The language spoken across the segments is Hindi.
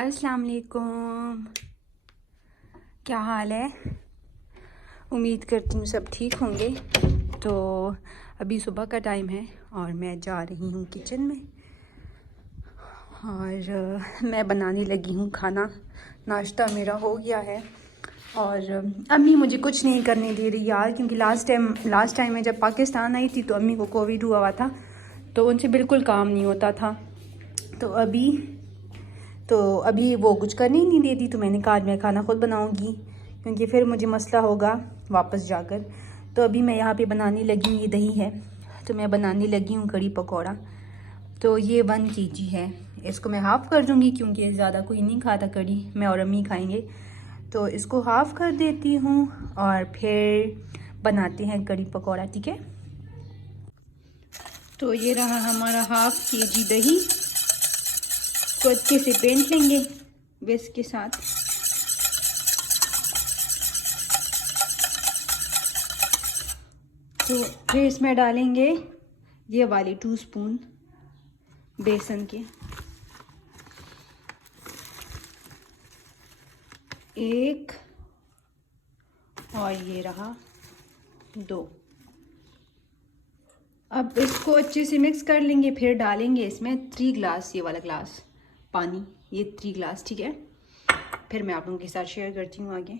अस्सलाम वालेकुम। क्या हाल है? उम्मीद करती हूँ सब ठीक होंगे। तो अभी सुबह का टाइम है और मैं जा रही हूँ किचन में और मैं बनाने लगी हूँ खाना। नाश्ता मेरा हो गया है और अम्मी मुझे कुछ नहीं करने दे रही यार, क्योंकि लास्ट टाइम मैं जब पाकिस्तान आई थी तो अम्मी को कोविड हुआ था, तो उनसे बिल्कुल काम नहीं होता था। तो अभी वो कुछ करने ही नहीं देती, तो मैंने कहा मैं खाना खुद बनाऊंगी, क्योंकि फिर मुझे मसला होगा वापस जाकर। तो अभी मैं यहाँ पे बनाने लगी हूँ, ये दही है तो मैं बनाने लगी हूँ कड़ी पकौड़ा। तो ये 1 kg है, इसको मैं हाफ़ कर दूँगी क्योंकि ज़्यादा कोई नहीं खाता कड़ी, मैं और अम्मी खाएँगे। तो इसको हाफ़ कर देती हूँ और फिर बनाते हैं कड़ी पकौड़ा, ठीक है। तो ये रहा हमारा 1/2 kg दही, को अच्छे से पेंट लेंगे विस्क के साथ। तो फिर इसमें डालेंगे ये वाले 2 स्पून बेसन के, 1 और ये रहा 2। अब इसको अच्छे से मिक्स कर लेंगे। फिर डालेंगे इसमें 3 ग्लास, ये वाला ग्लास पानी, ये 3 ग्लास, ठीक है। फिर मैं आप लोगों के साथ शेयर करती हूँ आगे।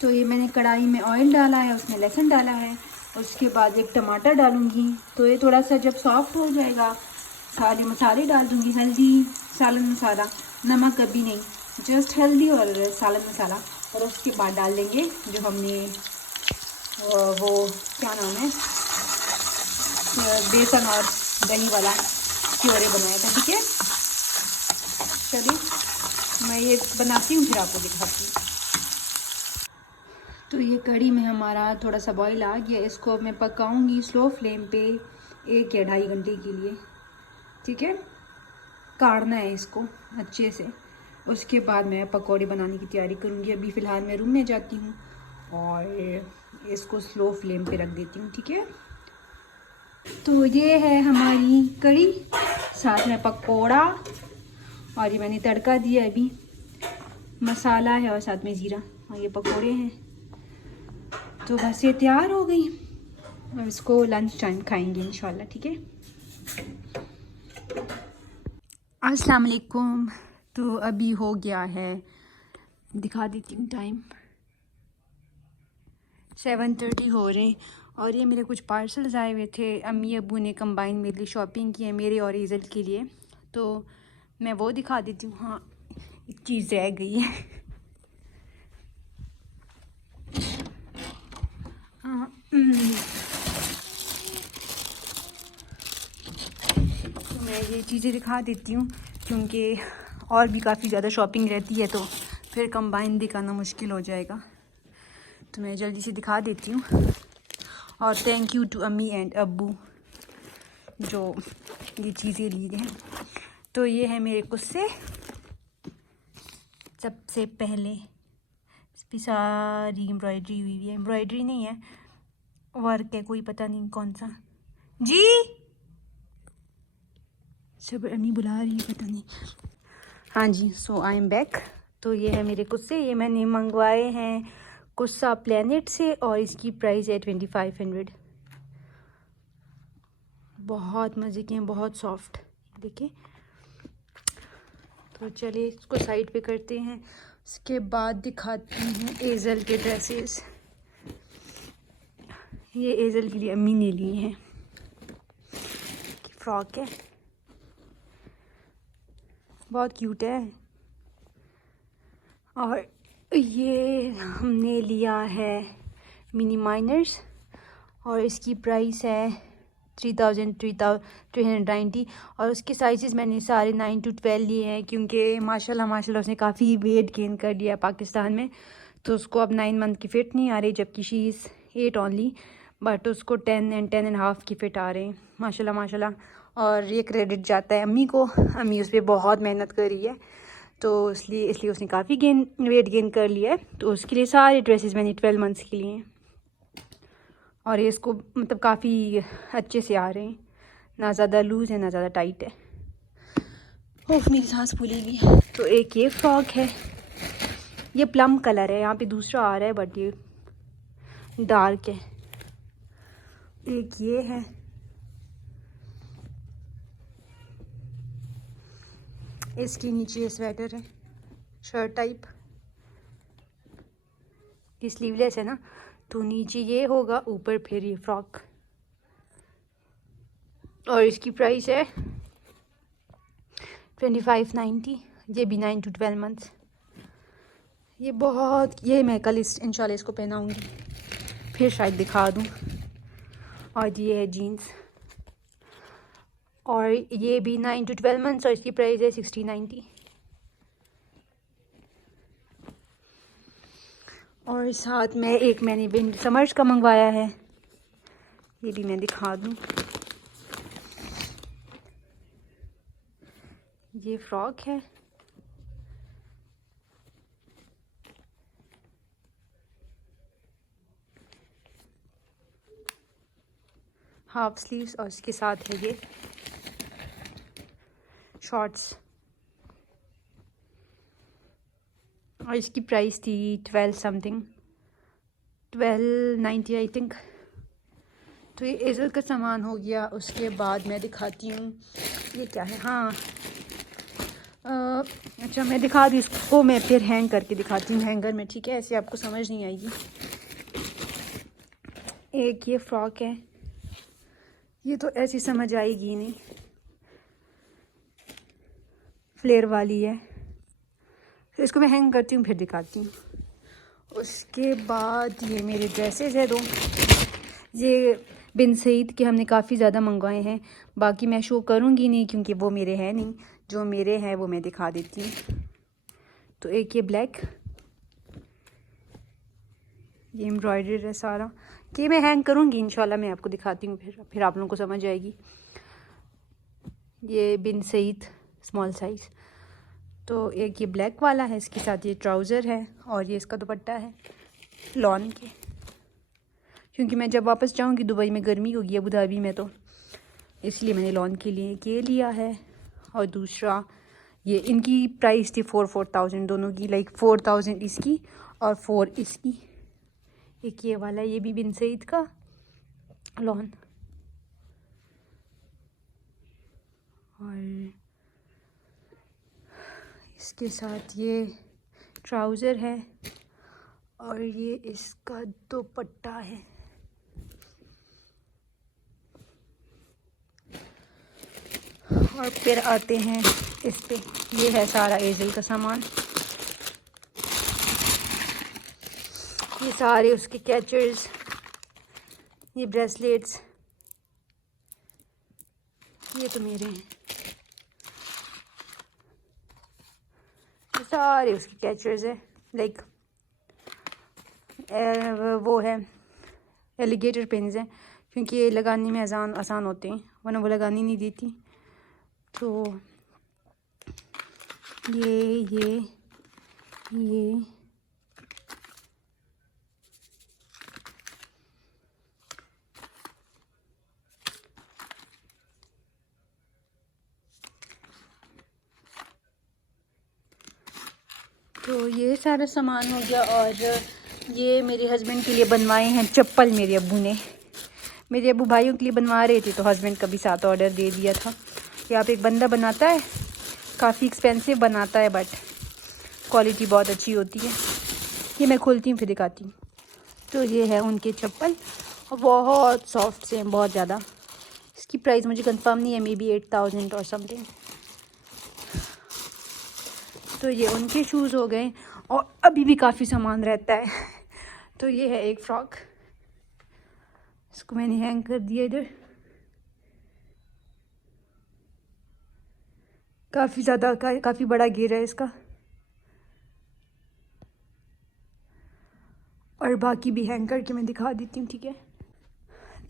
तो ये मैंने कढ़ाई में ऑयल डाला है, उसमें लहसुन डाला है, उसके बाद 1 टमाटर डालूंगी। तो ये थोड़ा सा जब सॉफ्ट हो जाएगा सारे मसाले डाल दूँगी, हल्दी, सालन मसाला, नमक अभी नहीं, जस्ट हल्दी और सालन मसाला। और उसके बाद डाल देंगे जो हमने वो क्या नाम है, बेसन और दही वाला प्योरे बनाया था, ठीक है। चलिए मैं ये बनाती हूँ फिर आपको दिखाती हूँ। तो ये कढ़ी में हमारा थोड़ा सा बॉईल आ गया, इसको अब मैं पकाऊंगी स्लो फ्लेम पे 1 या 2.5 घंटे के लिए, ठीक है। काढ़ना है इसको अच्छे से, उसके बाद मैं पकौड़े बनाने की तैयारी करूँगी। अभी फ़िलहाल मैं रूम में जाती हूँ और इसको स्लो फ्लेम पे रख देती हूँ, ठीक है। तो ये है हमारी कढ़ी, साथ में पकौड़ा, और ये मैंने तड़का दिया, अभी मसाला है और साथ में ज़ीरा, और ये पकौड़े हैं। तो बस ये तैयार हो गई और इसको लंच टाइम खाएंगे इंशाल्लाह, ठीक है। अस्सलाम वालेकुम। तो अभी हो गया है, दिखा देती हूँ टाइम, 7:30 हो रहे हैं। और ये मेरे कुछ पार्सल्स आए हुए थे, अम्मी अब्बू ने कंबाइन मेरे लिए शॉपिंग की है, मेरे और ईज़ल के लिए। तो मैं वो दिखा देती हूँ। हाँ, एक चीज़ रह गई है। हाँ, तो मैं ये चीज़ें दिखा देती हूँ क्योंकि और भी काफ़ी ज़्यादा शॉपिंग रहती है, तो फिर कंबाइन दिखाना मुश्किल हो जाएगा। तो मैं जल्दी से दिखा देती हूँ। और थैंक यू टू अम्मी एंड अब्बू जो ये चीज़ें ली हैं। तो ये है मेरे गुस्से, सबसे पहले इस पर सारी एम्ब्रॉयडरी हुई है, एम्ब्रॉयडरी नहीं है, वर्क है, कोई पता नहीं कौन सा। जी सब अम्मी बुला रही है, पता नहीं। हाँ जी, सो आई एम बैक। तो ये है मेरे गुस्से, ये मैंने मंगवाए हैं गुस्सा प्लेनेट से और इसकी प्राइस है 2500। बहुत मज़े के हैं, बहुत सॉफ्ट, देखिए। तो चलिए इसको साइड पे करते हैं, उसके बाद दिखाती हूँ एज़ल के ड्रेसेस। ये एज़ल के लिए अम्मी ने ली हैं, फ्रॉक है, बहुत क्यूट है। और ये हमने लिया है मिनी माइनर्स और इसकी प्राइस है 3,390। और उसके साइजेस मैंने सारे 9 to 12 लिए हैं, क्योंकि माशाल्लाह उसने काफ़ी वेट गेन कर लिया पाकिस्तान में। तो उसको अब 9 मंथ की फ़िट नहीं आ रही, जबकि शी इज़ 8 ओनली, बट उसको 10 and 10.5 की फ़िट आ रहे हैं, माशाल्लाह। और ये क्रेडिट जाता है अम्मी को, अम्मी उस पर बहुत मेहनत कर रही है, तो इसलिए उसने काफ़ी वेट गेन कर लिया है। तो उसके लिए सारे ड्रेसेस मैंने 12 मंथ्स के लिए हैं और ये इसको मतलब काफ़ी अच्छे से आ रहे हैं, ना ज़्यादा लूज़ है ना ज़्यादा टाइट है। ओह मेरी सांस फूलेगी। तो एक ये फ्रॉक है, ये प्लम कलर है, यहाँ पे दूसरा आ रहा है बट ये डार्क है। एक ये है, इसके नीचे स्वेटर है, शर्ट टाइप, ये स्लीवलेस है ना, तो नीचे ये होगा, ऊपर फिर ये फ्रॉक। और इसकी प्राइस है 2590। ये भी 9 to 12 मंथ्स। ये मैं कल इंशाल्लाह इसको पहनाऊँगी, फिर शायद दिखा दूँ। और ये है जीन्स, और ये भी 9 to 12 मंथ्स, और इसकी प्राइस है 6090। और साथ में एक मैंने विंटर समर्स का मंगवाया है, ये भी मैं दिखा दूँ। ये फ्रॉक है, हाफ स्लीव्स, और इसके साथ है ये शॉर्ट्स। और इसकी प्राइस थी 12 समथिंग, 1290 आई थिंक। तो ये एजल का सामान हो गया। उसके बाद मैं दिखाती हूँ ये क्या है। हाँ अच्छा मैं दिखा दी इसको, मैं फिर हैंग करके दिखाती हूँ हैंगर में, ठीक है, ऐसे आपको समझ नहीं आएगी। एक ये फ्रॉक है, ये तो ऐसी समझ आएगी नहीं, फ्लेयर वाली है, फिर इसको मैं हैंग करती हूँ फिर दिखाती हूँ। उसके बाद ये मेरे ड्रेसेस है दो, ये बिन सईद के हमने काफ़ी ज़्यादा मंगवाए हैं, बाकी मैं शो करूँगी नहीं क्योंकि वो मेरे हैं नहीं, जो मेरे हैं वो मैं दिखा देती हूँ। तो एक ये ब्लैक, ये एम्ब्रॉयडरी है सारा, कि मैं हैंग करूँगी इंशाल्लाह, मैं आपको दिखाती हूँ, फिर आप लोगों को समझ आएगी। ये बिन सईद स्मॉल साइज़। तो एक ये ब्लैक वाला है, इसके साथ ये ट्राउज़र है, और ये इसका दुपट्टा है लॉन के, क्योंकि मैं जब वापस जाऊँगी दुबई में गर्मी होगी अबू धाबी में, तो इसलिए मैंने लॉन के लिए ये लिया है। और दूसरा ये, इनकी प्राइस थी 4000 दोनों की, लाइक 4000 इसकी और 4 इसकी। एक ये वाला, ये भी बिन सईद का लॉन, और इसके साथ ये ट्राउज़र है, और ये इसका दुपट्टा है। और फिर आते हैं इस पे, ये है सारा एजल का सामान, ये सारे उसके कैचर्स, ये ब्रेसलेट्स, ये तो मेरे हैं, ये सारे उसके कैचर्स है, लाइक वो है एलिगेटर पिन्स हैं, क्योंकि ये लगाने में आसान होते हैं, वरना वो लगानी नहीं देती। तो ये तो ये सारा सामान हो गया। और ये मेरे हस्बैंड के लिए बनवाए हैं चप्पल, मेरे अब्बू ने, मेरे अब्बू भाइयों के लिए बनवा रहे थे, तो हस्बैंड का भी साथ ऑर्डर दे दिया था। यहाँ पे एक बंदा बनाता है, काफ़ी एक्सपेंसिव बनाता है बट क्वालिटी बहुत अच्छी होती है। ये मैं खोलती हूँ फिर दिखाती हूँ। तो ये है उनके चप्पल, और बहुत सॉफ्ट से हैं, बहुत ज़्यादा। इसकी प्राइस मुझे कंफर्म नहीं है, मे बी 8000 और समथिंग। तो ये उनके शूज़ हो गए, और अभी भी काफ़ी सामान रहता है। तो ये है एक फ्रॉक, इसको मैंने हैंग कर दिया इधर, काफ़ी बड़ा घेरा है इसका, और बाकी भी हैंग करके मैं दिखा देती हूँ, ठीक है।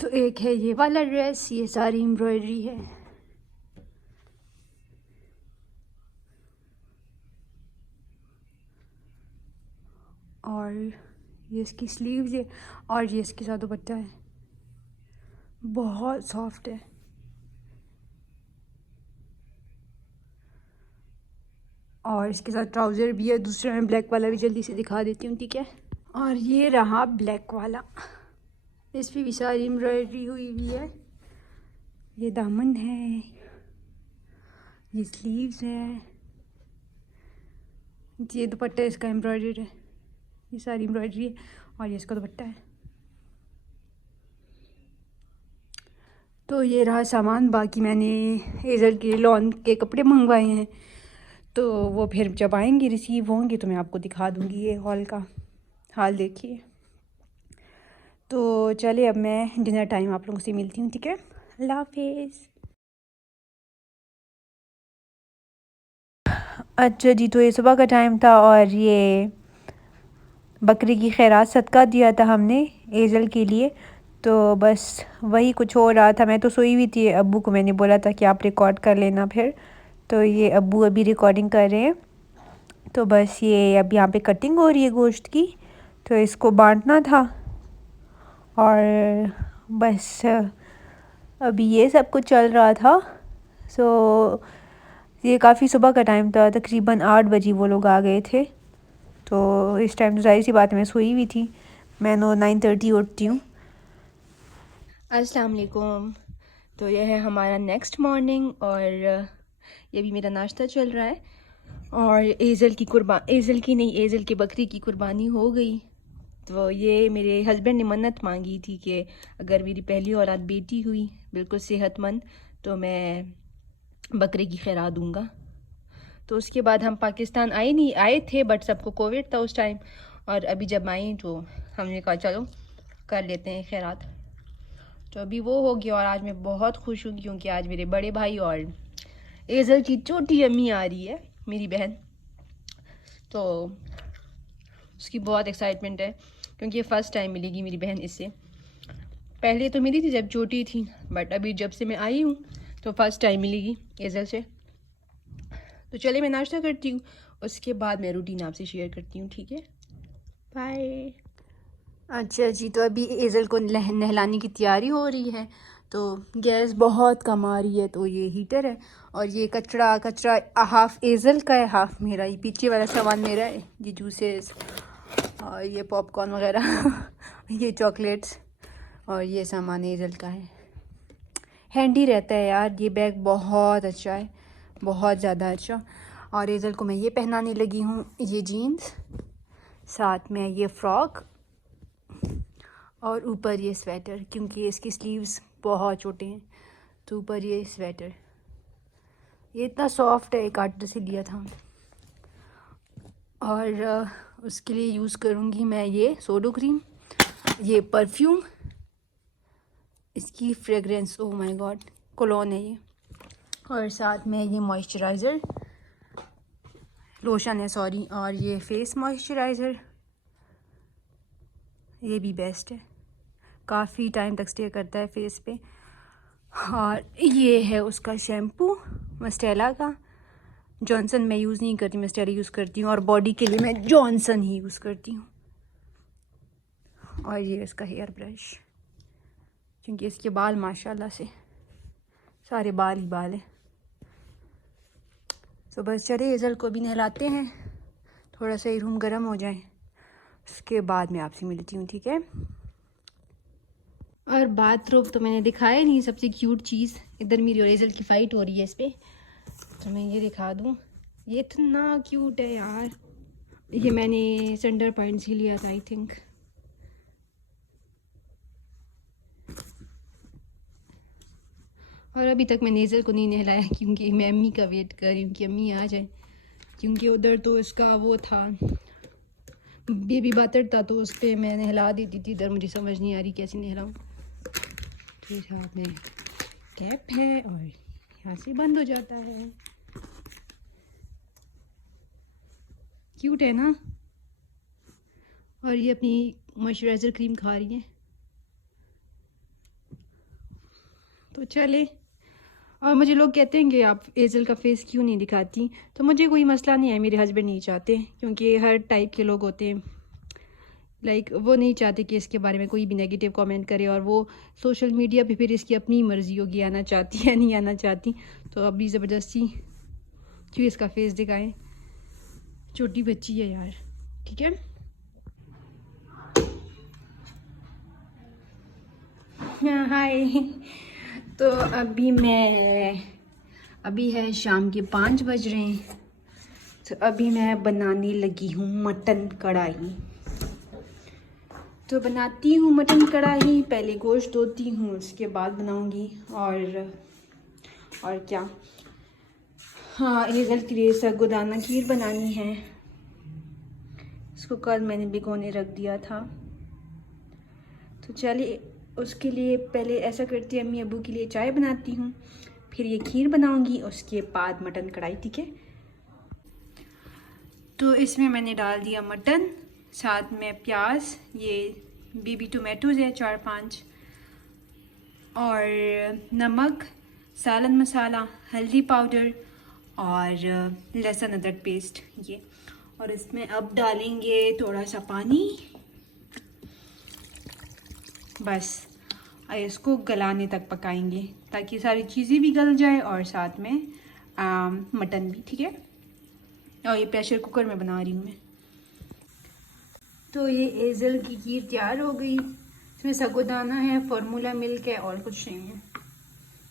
तो एक है ये वाला ड्रेस, ये सारी एम्ब्रॉयडरी है, और ये इसकी स्लीव्स है, और ये इसके साथ दुपट्टा है, बहुत सॉफ्ट है। और इसके साथ ट्राउज़र भी है दूसरा, मैं ब्लैक वाला भी जल्दी से दिखा देती हूँ, ठीक है। और ये रहा ब्लैक वाला, इस पर भी सारी एम्ब्रॉयडरी हुई हुई है। ये दामन है, ये स्लीव्स है, ये दुपट्टा इसका एम्ब्रॉयडर्ड है, ये सारी एम्ब्रॉयडरी है, और ये इसका दुपट्टा है। तो ये रहा सामान। बाकी मैंने एजल के लॉन के कपड़े मंगवाए हैं, तो वो फिर जब आएंगे रिसीव होंगे तो मैं आपको दिखा दूँगी। ये हॉल का हाल देखिए। तो चलिए अब मैं डिनर टाइम आप लोगों से मिलती हूँ, ठीक है। अल्लाह हाफिज़। अच्छा जी, तो ये सुबह का टाइम था और ये बकरी की खैरात सदका दिया था हमने एजल के लिए, तो बस वही कुछ हो रहा था। मैं तो सोई हुई थी, अब्बू को मैंने बोला था कि आप रिकॉर्ड कर लेना फिर, तो ये अब्बू अभी रिकॉर्डिंग कर रहे हैं। तो बस ये अब यहाँ पे कटिंग हो रही है गोश्त की, तो इसको बांटना था और बस अभी ये सब कुछ चल रहा था। सो ये काफ़ी सुबह का टाइम था, तकरीबन 8 बजे वो लोग आ गए थे। तो इस टाइम तो जाहिर सी बात है मैं सोई हुई थी, मैं 9:30 उठती हूँ। अस्सलाम वालेकुम। तो यह है हमारा नेक्स्ट मॉर्निंग और ये भी मेरा नाश्ता चल रहा है। और एजल की बकरी की कुर्बानी हो गई। तो ये मेरे हस्बैंड ने मन्नत मांगी थी कि अगर मेरी पहली औलाद बेटी हुई बिल्कुल सेहतमंद तो मैं बकरी की खैरात दूंगा। तो उसके बाद हम पाकिस्तान आए थे, बट सबको कोविड था उस टाइम, और अभी जब आई तो हमने कहा चलो कर लेते हैं खैरात। तो अभी वो हो गया और आज मैं बहुत खुश हूँ क्योंकि आज मेरे बड़े भाई और एजल की छोटी अम्मी आ रही है, मेरी बहन। तो उसकी बहुत एक्साइटमेंट है क्योंकि ये फ़र्स्ट टाइम मिलेगी मेरी बहन इससे। पहले तो मिली थी जब छोटी थी, बट अभी जब से मैं आई हूँ तो फ़र्स्ट टाइम मिलेगी एजल से। तो चलिए मैं नाश्ता करती हूँ, उसके बाद मैं रूटीन आपसे शेयर करती हूँ, ठीक है। बाय। अच्छा जी, तो अभी एजल को नहलाने की तैयारी हो रही है। तो गैस बहुत कम आ रही है, तो ये हीटर है और ये कचरा हाफ एजल का है, हाफ मेरा। ये पीछे वाला सामान मेरा है, ये जूसेस और ये पॉपकॉर्न वगैरह ये चॉकलेट्स, और ये सामान एजल का है। हैंडी रहता है यार, ये बैग बहुत अच्छा है, बहुत ज़्यादा अच्छा। और एजल को मैं ये पहनाने लगी हूँ, ये जीन्स, साथ में ये फ्रॉक और ऊपर ये स्वेटर, क्योंकि इसकी स्लीव्स बहुत छोटे हैं, तो ऊपर ये स्वेटर। ये इतना सॉफ्ट है, एक आर्टर से लिया था। और उसके लिए यूज़ करूँगी मैं ये सोडो क्रीम, ये परफ्यूम, इसकी fragrance, oh my God, cologne है ये। और साथ में ये मॉइस्चराइज़र, लोशन है सॉरी, और ये फेस मॉइस्चराइज़र, ये भी बेस्ट है, काफ़ी टाइम तक स्टे करता है फेस पे। और ये है उसका शैम्पू मस्टेला का, जॉनसन मैं यूज़ नहीं करती, मस्टेला यूज़ करती हूँ, और बॉडी के लिए मैं जॉनसन ही यूज़ करती हूँ। और ये इसका हेयर ब्रश, क्योंकि इसके बाल माशाल्लाह से सारे बाल ही बाल हैं। तो बस चले एजल को भी नहलाते हैं, थोड़ा सा ही रूम गर्म हो जाए, उसके बाद मैं आपसे मिलती हूँ, ठीक है। और बाथरूम तो मैंने दिखाया नहीं, सबसे क्यूट चीज़ इधर मेरी और एजल की फ़ाइट हो रही है इस पर, तो मैं ये दिखा दूँ। ये इतना क्यूट है यार, ये मैंने सेंटर पॉइंट से लिया था आई थिंक। और अभी तक मैंने एजल को नहीं नहलाया क्योंकि मैं अम्मी का वेट कर रही हूँ कि अम्मी आ जाए, क्योंकि उधर तो इसका वो था, बेबी बातर था, तो उस पर मैं नहला देती थी। इधर मुझे समझ नहीं आ रही कैसे नहलाऊँ। तो साथ में कैप है और यहाँ से बंद हो जाता है, क्यूट है ना। और ये अपनी मॉइस्चराइज़र क्रीम खा रही है। तो चले, और मुझे लोग कहते हैं कि आप एजल का फेस क्यों नहीं दिखाती, तो मुझे कोई मसला नहीं है, मेरे हस्बैंड नहीं चाहते, क्योंकि हर टाइप के लोग होते हैं, लाइक वो नहीं चाहते कि इसके बारे में कोई भी नेगेटिव कमेंट करे, और वो सोशल मीडिया पे फिर इसकी अपनी मर्ज़ी होगी आना चाहती है नहीं आना चाहती, तो अभी ज़बरदस्ती क्यों इसका फेस दिखाएं। छोटी बच्ची है यार, ठीक है। हाय। तो अभी है शाम के 5 बज रहे हैं। तो अभी मैं बनाने लगी हूँ मटन कढ़ाई। तो बनाती हूँ मटन कढ़ाई, पहले गोश्त धोती हूँ, उसके बाद बनाऊँगी। और क्या, हाँ, हेज़ल के लिए साबूदाना खीर बनानी है। इसको कल मैंने भिगोने रख दिया था। तो चलिए, उसके लिए पहले ऐसा करती अम्मी अबू के लिए चाय बनाती हूँ, फिर ये खीर बनाऊँगी, उसके बाद मटन कढ़ाई, ठीक है। तो इसमें मैंने डाल दिया मटन, साथ में प्याज, ये बेबी टोमेटोज़ है 4-5, और नमक, सालन मसाला, हल्दी पाउडर और लहसुन अदरक पेस्ट ये। और इसमें अब डालेंगे थोड़ा सा पानी, बस इसको गलाने तक पकाएंगे ताकि सारी चीज़ें भी गल जाए और साथ में मटन भी, ठीक है। और ये प्रेशर कुकर में बना रही हूँ मैं। तो ये हेज़ल की खीर तैयार हो गई। इसमें साबूदाना है, फार्मूला मिल्क है और कुछ नहीं है,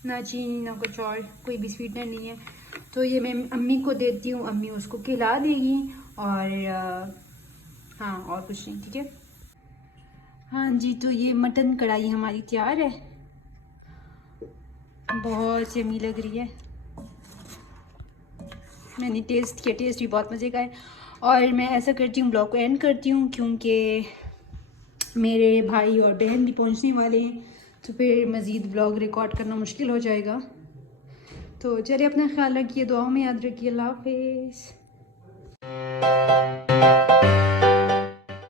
ना चीनी ना कुछ और, कोई भी स्वीटनर नहीं है। तो ये मैं अम्मी को देती हूँ, अम्मी उसको खिला देगी। और हाँ, और कुछ नहीं, ठीक है। हाँ जी, तो ये मटन कढ़ाई हमारी तैयार है, बहुत यम्मी लग रही है। मैंने टेस्ट किया, टेस्ट भी बहुत मज़े का है। और मैं ऐसा करती हूँ, ब्लॉग को एंड करती हूँ क्योंकि मेरे भाई और बहन भी पहुँचने वाले हैं, तो फिर मज़ीद ब्लॉग रिकॉर्ड करना मुश्किल हो जाएगा। तो चलिए, अपना ख्याल रखिए, दुआओं में याद रखिए। अल्लाह हाफिज़।